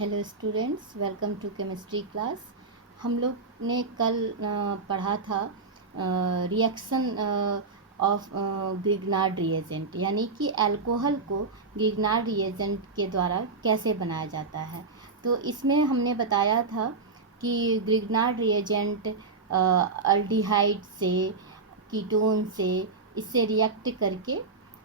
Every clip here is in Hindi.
Hello students, welcome to chemistry class. हम लोग ने कल पढ़ा था रिएक्शन ऑफ ग्रिग्नार्ड रिएजेंट, यानी कि अल्कोहल को ग्रिग्नार्ड रिएजेंट के द्वारा कैसे बनाया जाता है। तो इसमें हमने बताया था कि ग्रिग्नार्ड रिएजेंट अल्डिहाइड से, कीटोन से, इससे रिएक्ट करके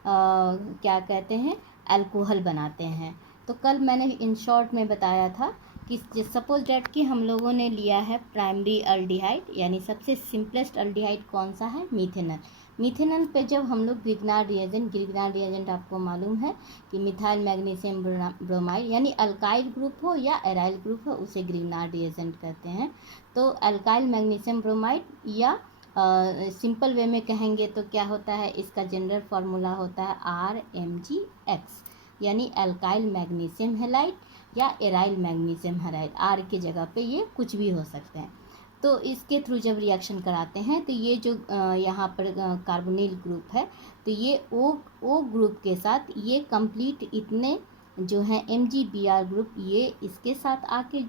क्या कहते हैं, अल्कोहल बनाते हैं। तो कल मैंने इन शॉर्ट में बताया था कि सपोज डैट कि हम लोगों ने लिया है प्राइमरी अल्डिहाइड, यानी सबसे सिंपलेस्ट अल्डिहाइड कौन सा है, मीथेनॉल। मीथेनॉल पे जब हम लोग ग्रिग्नार्ड रिएजेंट आपको मालूम है कि मिथाइल मैग्नीशियम ब्रोमाइड, यानी अल्काइल ग्रुप हो या एराइल ग्रुप हो, उसे ग्रिग्नार्ड रिएजेंट कहते हैं। तो अल्काइल मैग्नीशियम ब्रोमाइड या सिंपल वे में कहेंगे तो क्या होता है, इसका जनरल फार्मूला होता है RMgX, यानी अल्काइल मैग्नीशियम हैलाइड या एराइल मैग्नीशियम हैलाइड। आर के जगह पे ये कुछ भी हो सकते हैं। तो इसके थ्रू जब रिएक्शन कराते हैं तो ये जो यहाँ पर कार्बोनिल ग्रुप है, तो ये ओ ग्रुप के साथ ये कंप्लीट इतने जो है MgBr ग्रुप, ये इसके साथ आके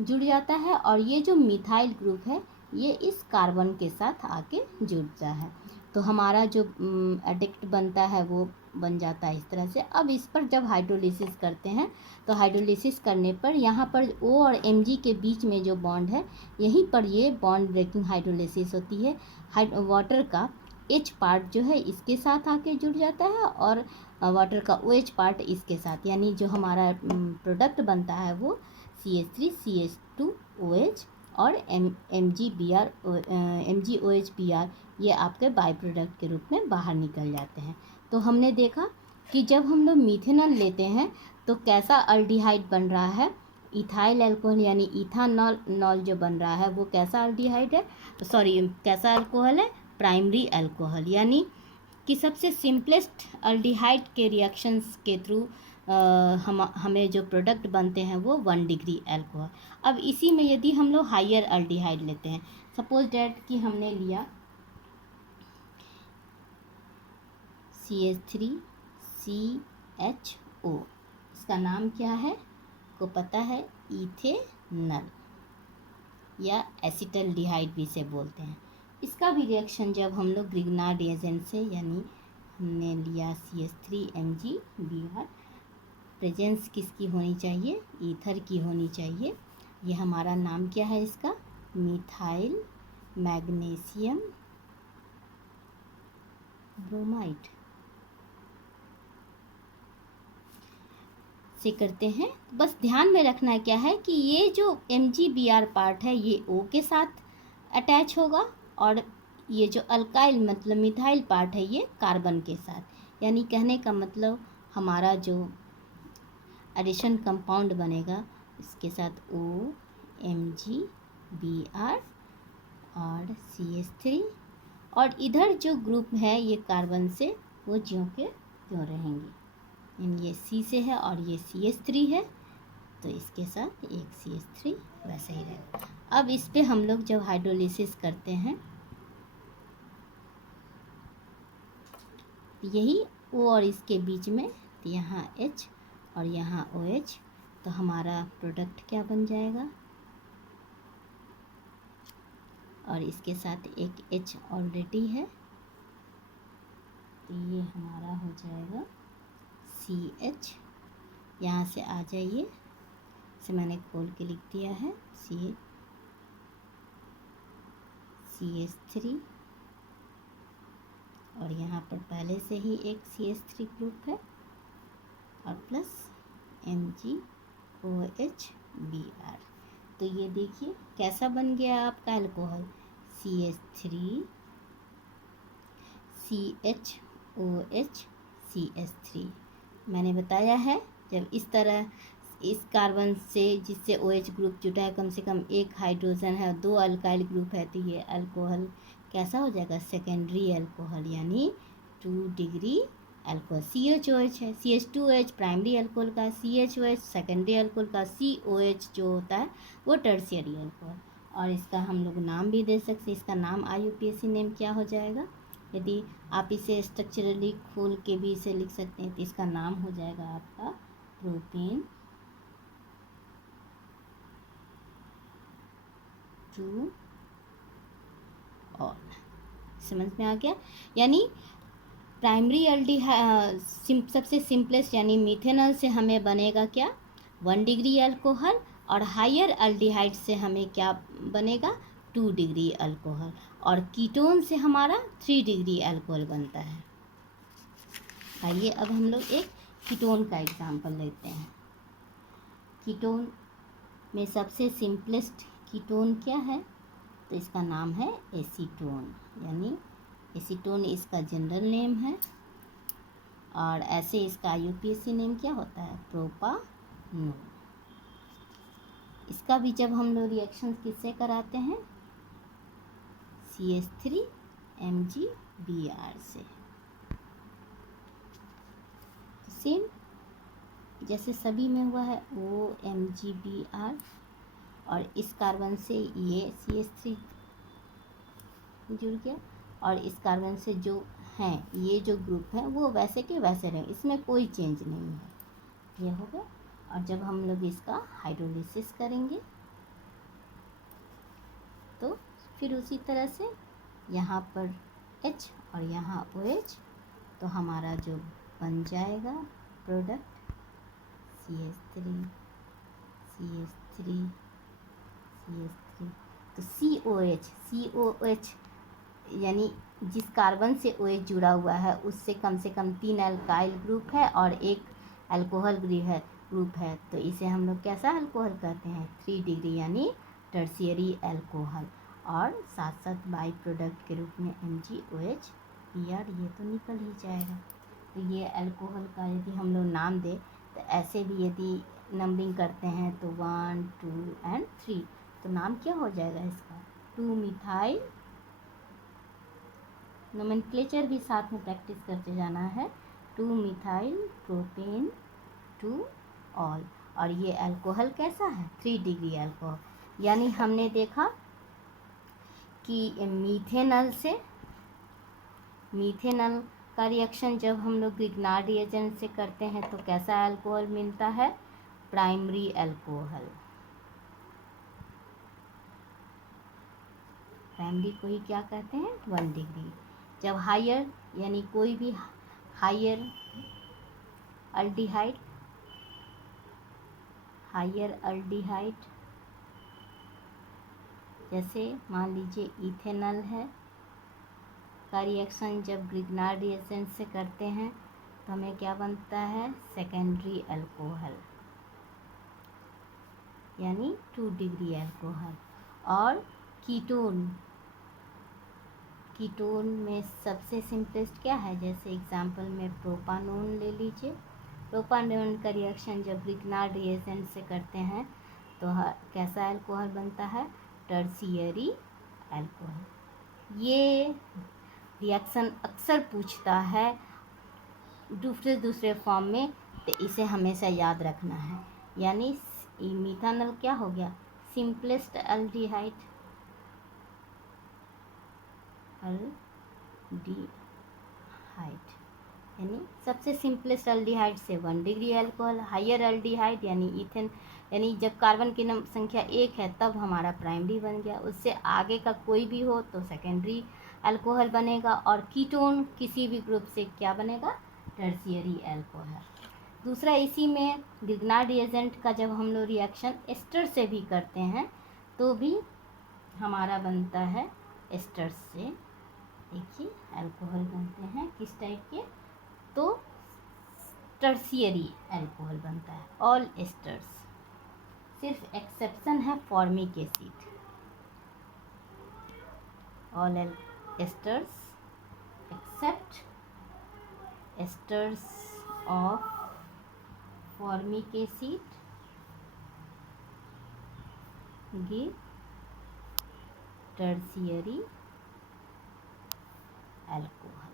जुड़ जाता है, और ये जो मिथाइल ग्रुप है ये इस कार्बन के साथ आके जुड़ता है। तो हमारा जो एडिक्ट बनता है वो बन जाता है इस तरह से। अब इस पर जब हाइड्रोलिसिस करते हैं तो हाइड्रोलिसिस करने पर यहाँ पर O और Mg के बीच में जो बॉन्ड है, यहीं पर ये बॉन्ड ब्रेकिंग हाइड्रोलिसिस होती है। वाटर का H पार्ट जो है इसके साथ आके जुड़ जाता है, और वाटर का OH पार्ट इसके साथ, यानी जो हमारा प्रोडक्ट बनता है वो CH3CH2OH और MgOHBr, ये आपके बाई प्रोडक्ट के रूप में बाहर निकल जाते हैं। तो हमने देखा कि जब हम लोग मीथेनॉल लेते हैं तो कैसा अल्डिहाइड बन रहा है, इथाइल अल्कोहल, यानी इथानॉल जो बन रहा है वो कैसा अल्डिहाइड है, सॉरी कैसा अल्कोहल है, प्राइमरी अल्कोहल। यानी कि सबसे सिंपलेस्ट अल्डिहाइड के रिएक्शंस के थ्रू हमें जो प्रोडक्ट बनते हैं वो 1 डिग्री अल्कोहल। अब इसी में यदि हम लोग हायर अल्डिहाइड लेते हैं, सपोज डैट कि हमने लिया CH3CHO, इसका नाम क्या है को पता है, इथेनॉल या एसिटल्डिहाइड भी इसे बोलते हैं। इसका भी रिएक्शन जब हम लोग ग्रिग्नार्ड रिएजेंट से, यानी हमने लिया CH3MgBr, प्रेजेंस किसकी होनी चाहिए, ईथर की होनी चाहिए। ये हमारा नाम क्या है इसका, मिथाइल मैग्नीशियम ब्रोमाइड से करते हैं। बस ध्यान में रखना क्या है कि ये जो MgBr पार्ट है ये O के साथ अटैच होगा, और ये जो अल्काइल मतलब मिथाइल पार्ट है ये कार्बन के साथ। यानी कहने का मतलब हमारा जो एडिशन कंपाउंड बनेगा इसके साथ OMgBr और CH3, और इधर जो ग्रुप है ये कार्बन से वो ज्यों के त्यों रहेंगे। ये C से है और ये CH3 है, तो इसके साथ एक CH3 वैसे ही रहेगा। अब इस पे हम लोग जब हाइड्रोलिसिस करते हैं, यही O और इसके बीच में, तो यहाँ H और यहाँ OH, तो हमारा प्रोडक्ट क्या बन जाएगा, और इसके साथ एक H ऑलरेडी है, तो ये हमारा हो जाएगा CH। यहाँ से आ जाइए, इसे मैंने खोल के लिख दिया है, CH3, और यहाँ पर पहले से ही एक CH3 ग्रुप है, और प्लस MgOHBr। तो ये देखिए कैसा बन गया आपका अल्कोहल, CH3CHOH मैंने बताया है, जब इस तरह इस कार्बन से जिससे OH ग्रुप जुटा है, कम से कम एक हाइड्रोजन है, 2 अल्काइल ग्रुप है, तो ये अल्कोहल कैसा हो जाएगा, सेकेंडरी अल्कोहल, यानी 2 डिग्री अल्कोहल। CHOH है, CH2OH प्राइमरी अल्कोहल का, CHOH सेकेंडरी अल्कोहल का, COH जो होता है वो टर्शियरी अल्कोहल। और इसका हम लोग नाम भी दे सकते हैं, इसका नाम IUPAC नेम क्या हो जाएगा, यदि आप इसे स्ट्रक्चरली खोल के भी इसे लिख सकते हैं तो इसका नाम हो जाएगा आपका प्रोपेन टू ऑल। समझ में आ गया? यानी प्राइमरी अल्डिहाइड सबसे सिंपलेस्ट यानी मिथेनॉल से हमें बनेगा क्या, 1 डिग्री अल्कोहल, और हायर अल्डिहाइड से हमें क्या बनेगा, 2 डिग्री अल्कोहल, और कीटोन से हमारा 3 डिग्री अल्कोहल बनता है। आइए अब हम लोग एक कीटोन का एग्जांपल लेते हैं। कीटोन में सबसे सिंपलेस्ट कीटोन क्या है, तो इसका नाम है एसीटोन, यानी एसीटोन इसका जनरल नेम है, और ऐसे इसका यूपीएससी नेम क्या होता है, प्रोपानोल। इसका भी जब हम लोग रिएक्शन किससे कराते हैं, CH3MgBr से। सेम जैसे सभी में हुआ है OMgBr, और इस कार्बन से ये CH3 जुड़ गया, और इस कार्बन से जो हैं ये जो ग्रुप है वो वैसे के वैसे रहे, इसमें कोई चेंज नहीं है, ये हो गया। और जब हम लोग इसका हाइड्रोलिसिस करेंगे तो फिर उसी तरह से यहाँ पर H और यहाँ OH, तो हमारा जो बन जाएगा प्रोडक्ट CH3 CH3 CH3, तो COH यानी जिस कार्बन से OH जुड़ा हुआ है उससे कम से कम 3 अल्काइल ग्रुप है और एक अल्कोहल ग्रुप है, तो इसे हम लोग कैसा अल्कोहल कहते हैं, 3 डिग्री यानी टर्शियरी अल्कोहल, और साथ साथ बाई प्रोडक्ट के रूप में MgOH ये तो निकल ही जाएगा। तो ये अल्कोहल का यदि हम लोग नाम दें तो ऐसे भी यदि नंबरिंग करते हैं तो 1 2 और 3, तो नाम क्या हो जाएगा इसका, 2 मिथाइल, नोमेनक्लेचर भी साथ में प्रैक्टिस करते जाना है, 2 मिथाइल प्रोपेन 2 ऑल। और ये अल्कोहल कैसा है, 3 डिग्री अल्कोहल। यानी हमने देखा कि मीथेनॉल का रिएक्शन जब हम लोग ग्रिग्नार्ड रिएजेंट से करते हैं तो कैसा अल्कोहल मिलता है, प्राइमरी अल्कोहल। प्राइमरी को ही क्या कहते हैं, 1 डिग्री। जब हायर यानी कोई भी हायर अल्डिहाइड जैसे मान लीजिए इथेनॉल है का रिएक्शन जब ग्रिग्नार्ड रिएजेंट से करते हैं तो हमें क्या बनता है, सेकेंडरी अल्कोहल यानी 2 डिग्री अल्कोहल। और कीटोन में सबसे सिंपलेस्ट क्या है, जैसे एग्जांपल में प्रोपानोन ले लीजिए। प्रोपानोन का रिएक्शन जब ग्रिग्नार्ड रिएजेंट से करते हैं तो कैसा अल्कोहल बनता है, टर्शियरी अल्कोहल। ये रिएक्शन अक्सर पूछता है दूसरे फॉर्म में, तो इसे हमेशा याद रखना है। यानी मिथानॉल क्या हो गया, सिंपलेस्ट अल्डिहाइड यानी सबसे सिंपलेस्ट अल्डिहाइड से 1 डिग्री अल्कोहल। हायर अल्डिहाइड यानी इथेन, यानी जब कार्बन की संख्या 1 है तब हमारा प्राइमरी बन गया, उससे आगे का कोई भी हो तो सेकेंडरी अल्कोहल बनेगा। और कीटोन किसी भी ग्रुप से क्या बनेगा, टर्शियरी अल्कोहल। दूसरा इसी में ग्रिग्नार्ड रिएजेंट का जब हम लोग रिएक्शन एस्टर से भी करते हैं तो भी हमारा बनता है एस्टर से, देखिए अल्कोहल बनते हैं किस टाइप के, तो टर्शियरी अल्कोहल बनता है, ऑल एस्टर्स। सिर्फ एक्सेप्शन है formic acid, all esters except esters of formic acid give tertiary alcohols.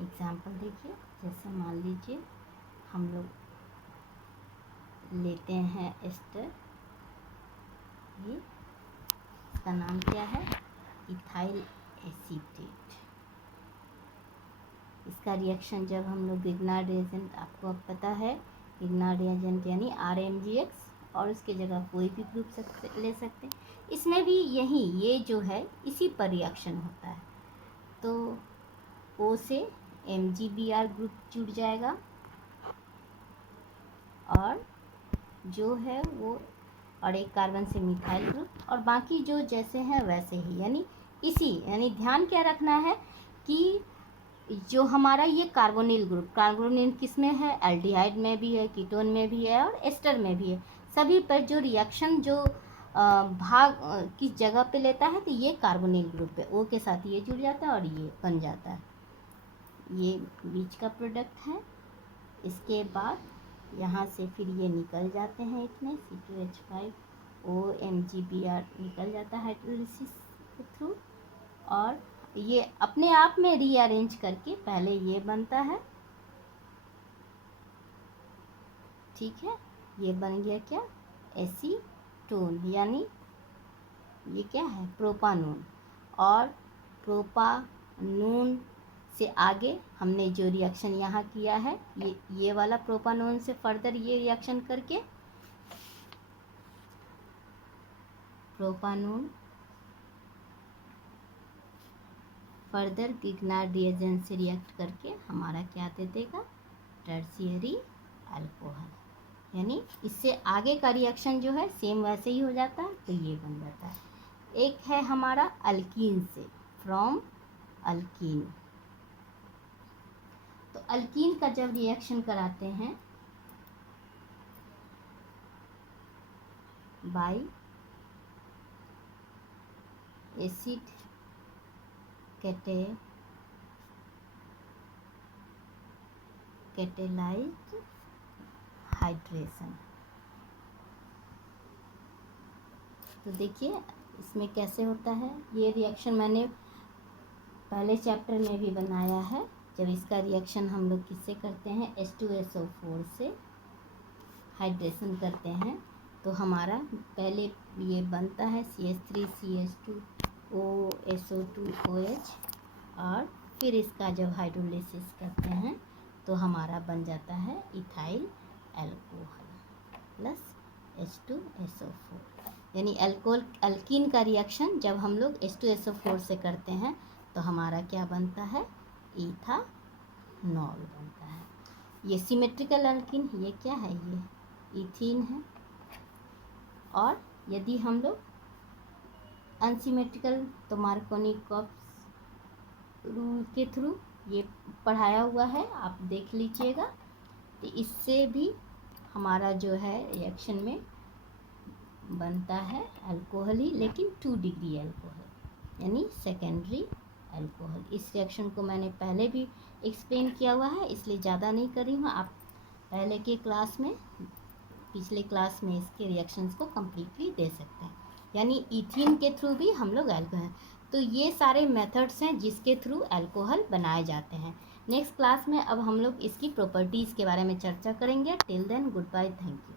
Example देखिए, जैसे मान लीजिए हम लोग लेते हैं एस्टर, ये इसका नाम क्या है, इथाइल एसीटेट। इसका रिएक्शन जब हम लोग ग्रिग्नार्ड रिएजेंट, आपको अब पता है ग्रिग्नार्ड रिएजेंट यानी RMgX और उसके जगह कोई भी ग्रुप ले सकते हैं। इसमें भी यही ये जो है इसी पर रिएक्शन होता है। तो O से MgBr ग्रुप जुड़ जाएगा और जो है वो, और एक कार्बन से मिथाइल ग्रुप, और बाकी जो जैसे हैं वैसे ही, यानी ध्यान क्या रखना है कि जो हमारा ये कार्बोनिल ग्रुप, कार्बोनिल किस में है, एल्डिहाइड में भी है, कीटोन में भी है और एस्टर में भी है। सभी पर जो रिएक्शन जो भाग किस जगह पे लेता है तो ये कार्बोनिल ग्रुप है। O के साथ ये जुड़ जाता है और ये बन जाता है, ये बीच का प्रोडक्ट है। इसके बाद यहाँ से फिर ये निकल जाते हैं, इतने C2H5 OMgBr निकल जाता है हाइड्रोलिसिस के थ्रू, और ये अपने आप में रीअरेंज करके पहले ये बनता है, ठीक है। ये बन गया क्या, एसीटोन, यानी ये क्या है, प्रोपानोन। और प्रोपानोन से आगे हमने जो रिएक्शन यहाँ किया है, ये वाला प्रोपानोन से फर्दर ये रिएक्शन करके प्रोपानोन फर्दर गिग्नार्ड रिएजेंट से रिएक्ट करके हमारा क्या दे देगा, टर्शियरी अल्कोहल। यानी इससे आगे का रिएक्शन जो है सेम वैसे ही हो जाता है, तो ये बन जाता है। एक है हमारा अल्कीन से, फ्रॉम अल्कीन। तो अल्कीन का जब रिएक्शन कराते हैं बाय एसिड कैटेलाइज्ड हाइड्रेशन, तो देखिए इसमें कैसे होता है। ये रिएक्शन मैंने पहले चैप्टर में भी बनाया है। जब इसका रिएक्शन हम लोग किससे करते हैं, H2SO4 से हाइड्रेशन करते हैं, तो हमारा पहले ये बनता है CH3CH2OSO2OH, और फिर इसका जब हाइड्रोलिसिस करते हैं तो हमारा बन जाता है इथाइल अल्कोहल प्लस H2SO4। यानी अल्कीन का रिएक्शन जब हम लोग H2SO4 से करते हैं तो हमारा क्या बनता है, इथानॉल बनता है। ये सिमेट्रिकल अल्कीन, ये क्या है, ये इथीन है। और यदि हम लोग अनसिमेट्रिकल, तो मार्कोनी-कॉप्स रूल के थ्रू ये पढ़ाया हुआ है, आप देख लीजिएगा। तो इससे भी हमारा जो है रिएक्शन में बनता है अल्कोहल ही, लेकिन 2 डिग्री अल्कोहल, यानी सेकेंडरी अल्कोहल। इस रिएक्शन को मैंने पहले भी एक्सप्लेन किया हुआ है, इसलिए ज़्यादा नहीं कर रही हूँ। आप पहले के क्लास में, पिछले क्लास में इसके रिएक्शंस को कम्प्लीटली दे सकते हैं। यानी इथीन के थ्रू भी हम लोग अल्कोहल, तो ये सारे मेथड्स हैं जिसके थ्रू अल्कोहल बनाए जाते हैं। नेक्स्ट क्लास में अब हम लोग इसकी प्रॉपर्टीज़ के बारे में चर्चा करेंगे। Till then goodbye, thank you.